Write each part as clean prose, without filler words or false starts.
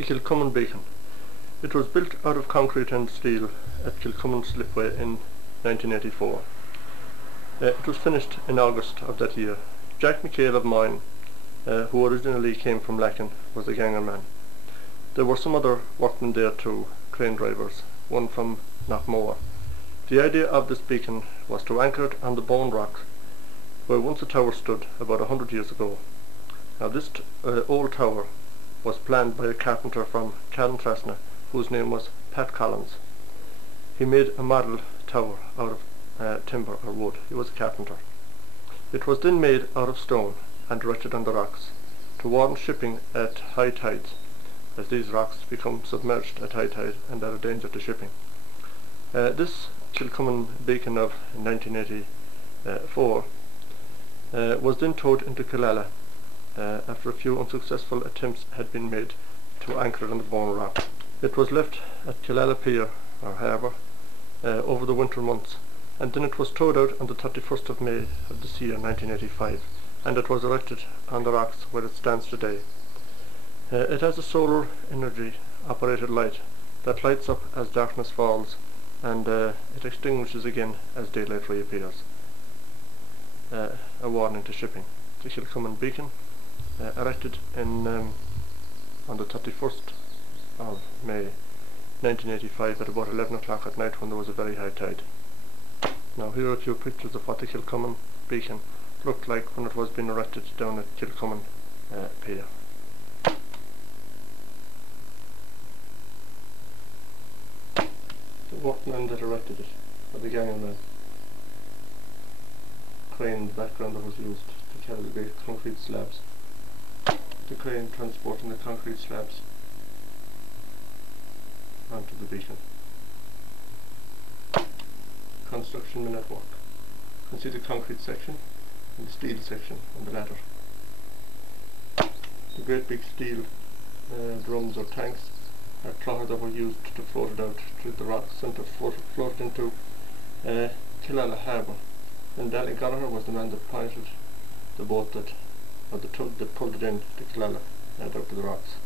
The Kilcummin Beacon. It was built out of concrete and steel at Kilcummin Slipway in 1984. It was finished in August of that year. Mc Hale of mine, who originally came from Lacken, was the ganger man. There were some other workmen there too, crane drivers, one from Knockmore. The idea of this beacon was to anchor it on the Bone Rock, where once a tower stood about 100 years ago. Now this old tower was planned by a carpenter from Callan, whose name was Pat Collins. He made a model tower out of timber or wood. He was a carpenter. It was then made out of stone and erected on the rocks to warn shipping at high tides, as these rocks become submerged at high tide and are a danger to shipping. This Kilcummin Beacon of 1984 was then towed into Killala after a few unsuccessful attempts had been made to anchor it on the Bone Rock. It was left at Killala Pier or harbour over the winter months, and then it was towed out on the 31st of May of this year 1985, and it was erected on the rocks where it stands today. It has a solar energy operated light that lights up as darkness falls, and it extinguishes again as daylight reappears. A warning to shipping. The Kilcummin Beacon, erected in on the 31st of May 1985 at about 11 o'clock at night when there was a very high tide. Now here are a few pictures of what the Kilcummin Beacon looked like when it was being erected down at Kilcummin Pier. The workmen that erected it, or the ganger man. Crane in the background that was used to carry the big concrete slabs. The crane transporting the concrete slabs onto the beacon. Construction men at work. You can see the concrete section and the steel section on the ladder. The great big steel drums or tanks are cloths that were used to float it out through the rocks and to float it into Killala harbour. And Dally Gallagher was the man that piloted the boat or the tug that pulled it in to Killala and out to the rocks.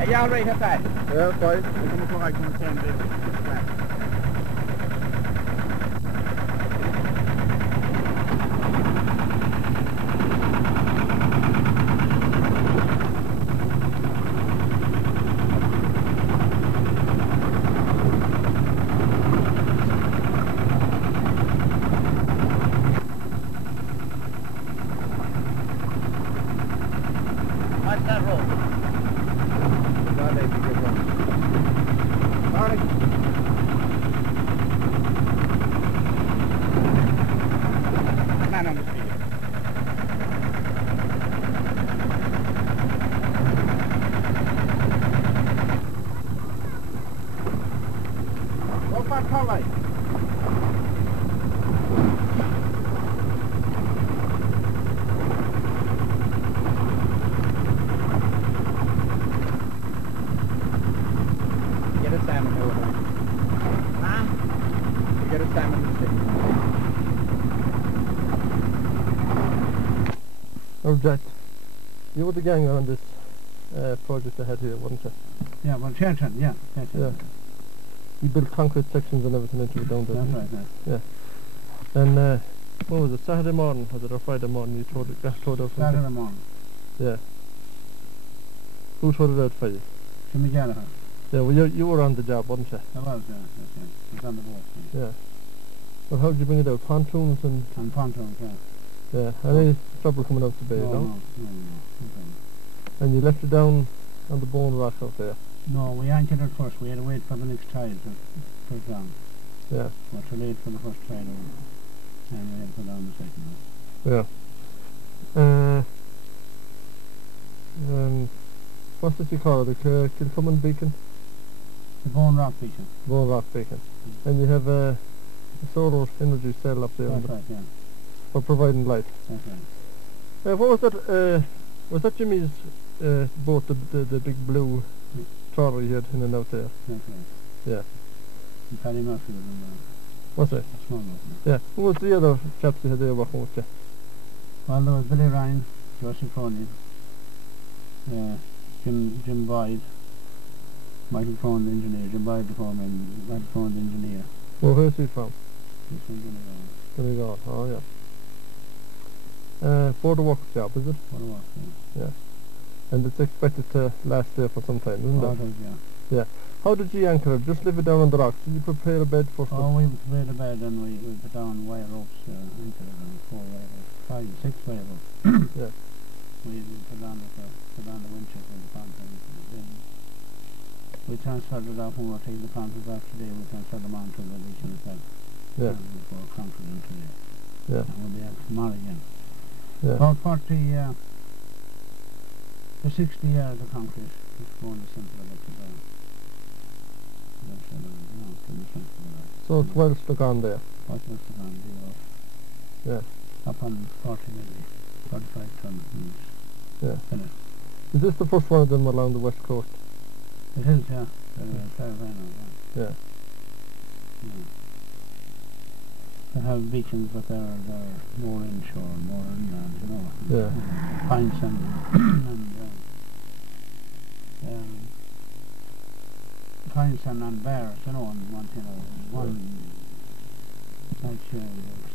Är jag already här? Ja, fine. Vi kommer få räkna med 10 minuter. What's that roll? Man on the speed. Go for color. Get a salmon over there. Huh? Get a salmon stick. Oh, Jack, you were the ganger on this project they had here, wasn't it? Yeah, well, Churchill, yeah. Yeah. You built concrete sections and everything into it down there. That's didn't right, you? Yeah. And what was it, Saturday morning, was it, or Friday morning you towed it out? Saturday morning. Yeah. Who towed it out for you? Jimmy Gallagher. Yeah, well you were on the job, wasn't you? I was, yeah. He was on the boat. Yeah. Well, how did you bring it out? Pontoons and... And pontoons, yeah. Yeah. Any trouble coming out the bay, no? No. And you left it down on the bone rock out there? No, we anchored it first. We had to wait for the next tide to put it down. Yeah. We were too late for the first tide over. And we had to put down the second one. Yeah. What did you call it? The Kilcummin Beacon? The Bone Rock Beacon. Bone Rock Beacon. And you have a solar energy cell up there. That's right, yeah. For providing light. That's right. What was that? Was that Jimmy's boat, the big blue trawler he had in and out there? That's right. Yeah. And Paddy Murphy was in there. Was it? A small boat. Yeah. Who was the other chaps you had there working with you? Well, there was Billy Ryan, Joseph Crony, Jim Boyd, Michael Crone, the engineer, Jim Boyd the foreman, Michael Crone, the engineer. Well, where's he from? He's from Donegal. Donegal, oh yeah. Border work job, is it? Border work, yeah. Yeah. And it's expected to last there for some time, isn't it? Yeah. Yeah. How did you anchor it? Just leave it down on the rocks? Did you prepare a bed first? Oh, we prepared a bed and we put down wire ropes, anchored it on 4 wire ropes, 6 wire ropes. Yeah. We put on the winches and the pontoons. Then we transferred it off when we were taking the pontoons off today. We transferred them onto the beach itself. Yeah. And we poured concrete into it. Yeah. And we'll be out tomorrow again. Yeah. About 40 to 60 yards of concrete. It's going to simple of it to the So it's well stuck on there? Well stuck on there. Yeah. Up on 40 maybe, 45 tons. Yeah. Finished. Is this the first one of them along the west coast? It is, yeah. Caravan, yeah. Yeah. They have beacons, but they're more inshore, more inland, you know. Yeah. Pines and Pines and bears, you know, and one like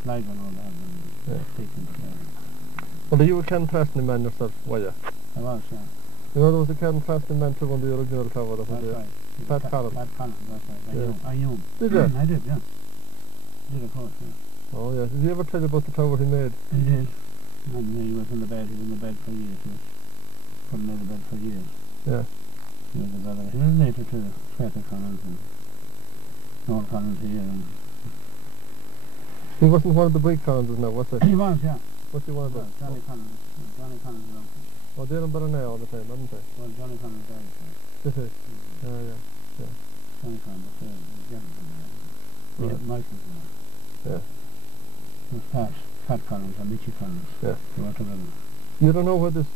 slide one all that and beacons there. Well, you were a Cairn Plastic man yourself, were you? I was, yeah. You know, there was a Cairn Plastic man too on the original tower that was there. That's right. Pat Collins. Pat Collins, that's right. I knew him. Did you? I did, yeah. Did, of course, yeah. Oh, yeah. Did he ever tell you about the tower he made? He did. And he was in the bed. He was in the bed for years. He was putting in the bed for years. Yeah. He was a brother. He was later to Frater Collins and Noel Collins here. And he wasn't one of the big Collinses now, was he? He was, yeah. Was he one of them? Johnny Collins. Johnny Collins was uncle. Oh, they're in Ballina all the time, haven't they? Well, Johnny Collins died. Did he? Yeah. Johnny Collins, the gentleman there. We had Michael there. Yeah. It was Pat Collins and Mc Collins. Yeah. They were together. You don't know where this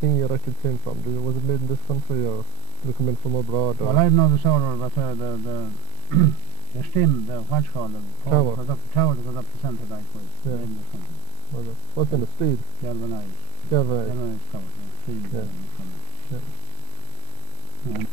thing you erected came from? Was it made in this country or did it come in from abroad? Or? Well, I don't know the solar, but the stem, the what's called the tower. The tower that goes up the centre like was made in this country. Was it? What's in the steel? Galvanized. Galvanized. Galvanized tower, yeah. Steel. Yeah. Yeah.